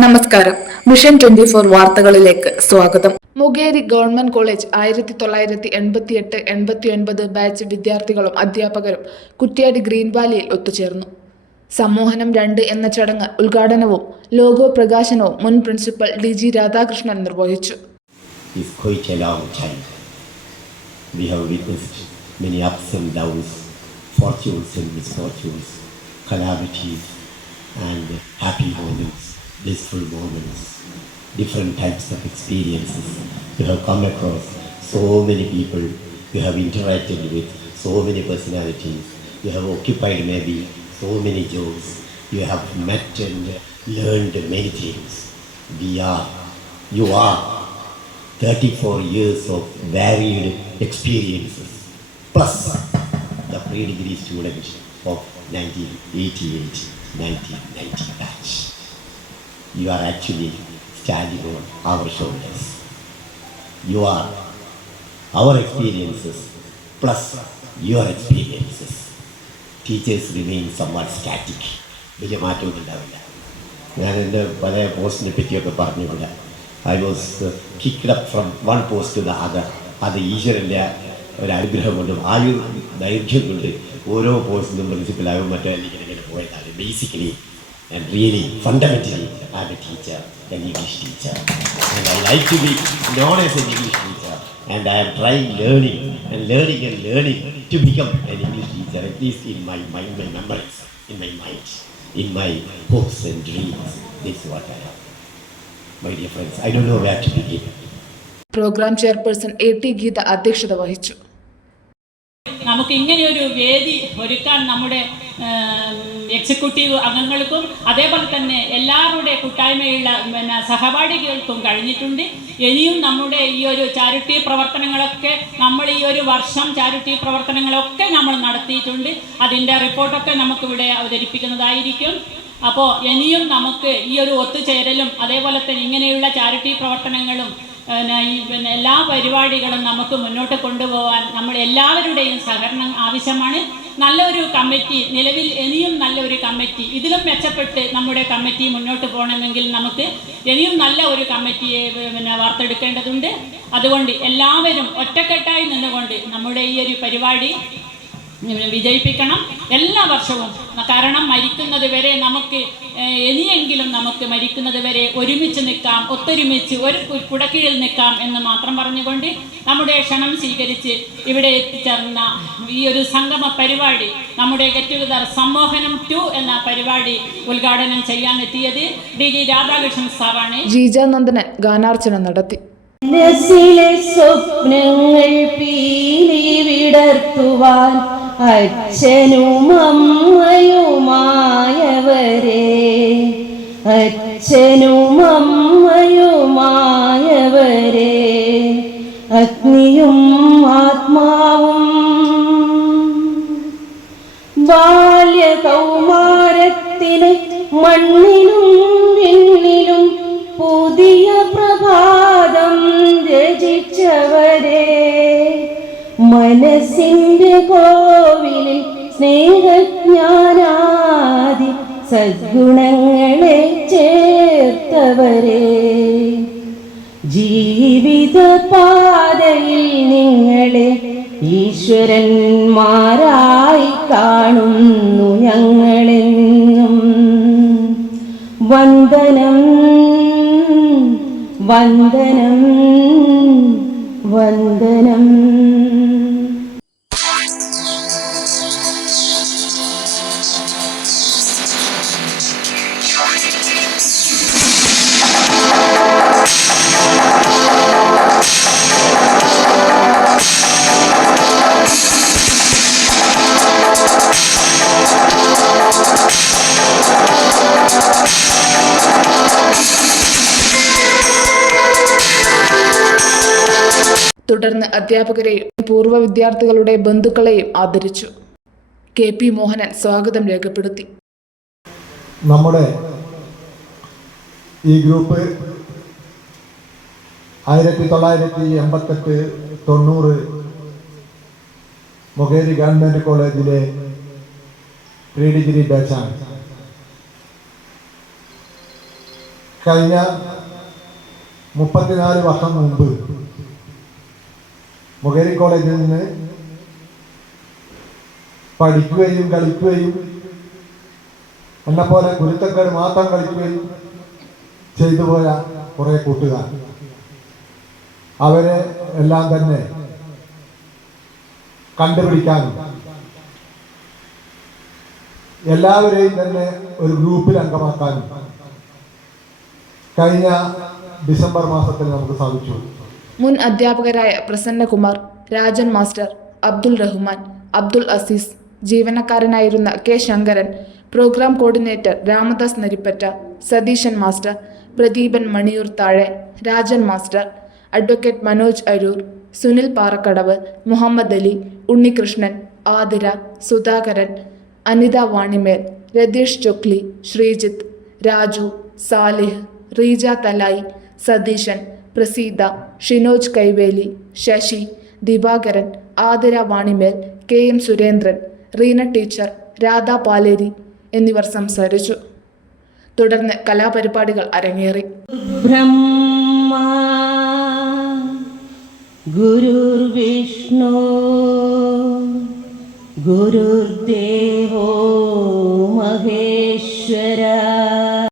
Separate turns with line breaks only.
നമസ്കാരം. Mission twenty four വാർത്തകളിലേക്ക് സ്വാഗതം. മുഗേരി ഗവൺമെന്റ് കോളേജ് ആയിരത്തി തൊള്ളായിരത്തി എൺപത്തി എട്ട് എൺപത്തി ഒൻപത് ബാച്ച് വിദ്യാർത്ഥികളും അധ്യാപകരും കുറ്റ്യാടി ഗ്രീൻ വാലിയിൽ ഒത്തുചേർന്നു. സമ്മോഹനം രണ്ട് എന്ന ചടങ്ങ് ഉദ്ഘാടനവും ലോഗോ പ്രകാശനവും മുൻ പ്രിൻസിപ്പൽ ഡി ജി രാധാകൃഷ്ണൻ നിർവഹിച്ചു.
Is quite a long time. We have witnessed many ups and downs, fortunes and misfortunes, calamities and happy moments, blissful moments, different types of experiences. You have come across so many people, you have interacted with so many personalities, you have occupied maybe so many jobs, you have met and learned many things. We are, you are 34 years of varied experiences, plus the pre-degree student of 1988-1990 batch. You are actually standing on our shoulders. You are our experiences plus your experiences. Teachers remain somewhat static. വലിയ മാറ്റമൊന്നും ഉണ്ടാവില്ല ഞാൻ എന്റെ പല പോസ്റ്റിനെ പറ്റിയൊക്കെ പറഞ്ഞില്ല I was kicked up from one post to the other അത് ഈശ്വരന്റെ ഒരു അനുഗ്രഹം കൊണ്ടും ആയുർ ദൈർഘ്യം കൊണ്ട് ഓരോ പോസ്റ്റിലും പ്രിൻസിപ്പലാകും മറ്റേ ഇങ്ങനെ പോയതാണ് basically and really fundamentally I a teacher an English teacher and I like to be known as an English teacher and I am try learning and learning and learning to become an English teacher at least in my mind my memories in my mind, in my hopes and dreams. This is what I am. My dear friends, I don't know where to begin.
Programme chairperson A T Geetha അധ്യക്ഷത വഹിച്ചു
നമുക്ക് ഇങ്ങനെയൊരു വേദി ഒരുക്കാൻ നമ്മുടെ executive അംഗങ്ങൾക്കും അതേപോലെ തന്നെ എല്ലാവരുടെ കൂട്ടായ്മയുള്ള പിന്നെ സഹപാഠികൾക്കും കഴിഞ്ഞിട്ടുണ്ട്. ഇനിയും നമ്മുടെ ഈ ഒരു ചാരിറ്റി പ്രവർത്തനങ്ങളൊക്കെ നമ്മൾ ഈ ഒരു വർഷം ചാരിറ്റി പ്രവർത്തനങ്ങളൊക്കെ നമ്മൾ നടത്തിയിട്ടുണ്ട്. അതിന്റെ റിപ്പോർട്ടൊക്കെ നമുക്കിവിടെ അവതരിപ്പിക്കുന്നതായിരിക്കും. അപ്പോൾ ഇനിയും നമുക്ക് ഈ ഒരു ഒത്തുചേരലും അതേപോലെ തന്നെ ഇങ്ങനെയുള്ള ചാരിറ്റി പ്രവർത്തനങ്ങളും എല്ലാ പരിപാടികളും നമുക്ക് മുന്നോട്ട് കൊണ്ടുപോകാൻ നമ്മൾ എല്ലാവരുടെയും സഹകരണം ആവശ്യമാണ്. നല്ലൊരു കമ്മിറ്റി നിലവിൽ ഇനിയും നല്ലൊരു കമ്മിറ്റി ഇതിലും മെച്ചപ്പെട്ട് നമ്മുടെ കമ്മിറ്റി മുന്നോട്ട് പോകണമെങ്കിൽ നമുക്ക് ഇനിയും നല്ല ഒരു കമ്മിറ്റിയെ പിന്നെ വാർത്തെടുക്കേണ്ടതുണ്ട്. അതുകൊണ്ട് എല്ലാവരും ഒറ്റക്കെട്ടായി നിന്നുകൊണ്ട് നമ്മുടെ ഈ ഒരു പരിപാടി വിജയിപ്പിക്കണം എല്ലാ വർഷവും. കാരണം മരിക്കുന്നത് വരെ നമുക്ക് ഇനിയെങ്കിലും നമുക്ക് മരിക്കുന്നത് വരെ ഒരുമിച്ച് നിൽക്കാം ഒത്തൊരുമിച്ച് ഒരു കുടക്കീഴിൽ നിൽക്കാം എന്ന് മാത്രം പറഞ്ഞുകൊണ്ട് നമ്മുടെ ക്ഷണം സ്വീകരിച്ച് ഇവിടെ എത്തിച്ചേർന്ന ഈ ഒരു സംഗമ പരിപാടി നമ്മുടെ ഗെറ്റ് ടുഗദർ സമ്മോഹനം ടു എന്ന പരിപാടി ഉദ്ഘാടനം ചെയ്യാൻ എത്തിയത് ഡി ജി രാധാകൃഷ്ണൻ സാറാണ്.
ജീജ നന്ദനൻ ഗാനാർച്ചന നടത്തി.
സ്വപ്നങ്ങൾ പീലി വിടർത്തുവാൻ അച്ഛനും അമ്മയുമായവരെ. അച്ഛനും അമ്മയുമായവരെ. അഗ്നിയും ആത്മാവും. ബാല്യ കൗമാരത്തിന് മണ്ണിലും വിണ്ണിലും പുതിയ പ്രഭാതം രചിച്ചവരെ. മനസ്സിന്റെ കോവിലിൽ സ്നേഹജ്ഞാനാദി സദ്ഗുണങ്ങളെ ചേർത്തവരെ. ജീവിത പാതയിൽ നിങ്ങളെ ഈശ്വരന്മാരായി കാണുന്നു ഞങ്ങളെന്നും. വന്ദനം വന്ദനം.
തുടർന്ന് അധ്യാപകരെയും പൂർവ വിദ്യാർത്ഥികളുടെ ബന്ധുക്കളെയും ആദരിച്ചു. കെ പി മോഹനൻ സ്വാഗതം രേഖപ്പെടുത്തി.
നമ്മുടെ ഈ ഗ്രൂപ്പ് ആയിരത്തി തൊള്ളായിരത്തി എൺപത്തെട്ട് തൊണ്ണൂറ് മൊകേരി ഗവൺമെന്റ് കോളേജിലെ പ്രീ ഡിഗ്രി ബാച്ചാണ്. കഴിഞ്ഞ മുപ്പത്തിനാല് വർഷം മുമ്പ് മുഖേരി കോളേജിൽ നിന്ന് പഠിക്കുകയും കളിക്കുകയും പോലെ കുരുത്തക്കേട് മാത്രം കളിക്കുകയും ചെയ്തു പോയ കുറേ കൂട്ടുകാർ. അവരെ എല്ലാം തന്നെ കണ്ടുപിടിക്കാനും എല്ലാവരെയും തന്നെ ഒരു ഗ്രൂപ്പിൽ അംഗമാക്കാനും കഴിഞ്ഞ ഡിസംബർ മാസത്തിൽ നമുക്ക് സാധിച്ചു.
മുൻ അധ്യാപകരായ Prasannakumar Rajan master Abdul Rahman Abdul Aziz ജീവനക്കാരനായിരുന്ന K Sankaran programme coordinator Ramadas Narippatta Satheesan master Pradeepan Maniyur താഴെ Rajan master advocate Manoj Aroor Sunil Parakkadavu Muhammad Ali Unnikrishnan Athira Sudhakaran Anitha Vanimel Ratheesh Chokli Sreejith Raju Salih Reeja Thalayi Satheesan Praseetha Shinoj Kaiveli Sasi Divakaran Athira Vanimel K M Surendran Reena teacher Radha Paleri എന്നിവർ സംസാരിച്ചു. തുടർന്ന് കലാപരിപാടികൾ അരങ്ങേറി.
ബ്രഹ്മ ഗുരുർവിഷ്ണു ഗുരുദേവോ മഹേശ്വര.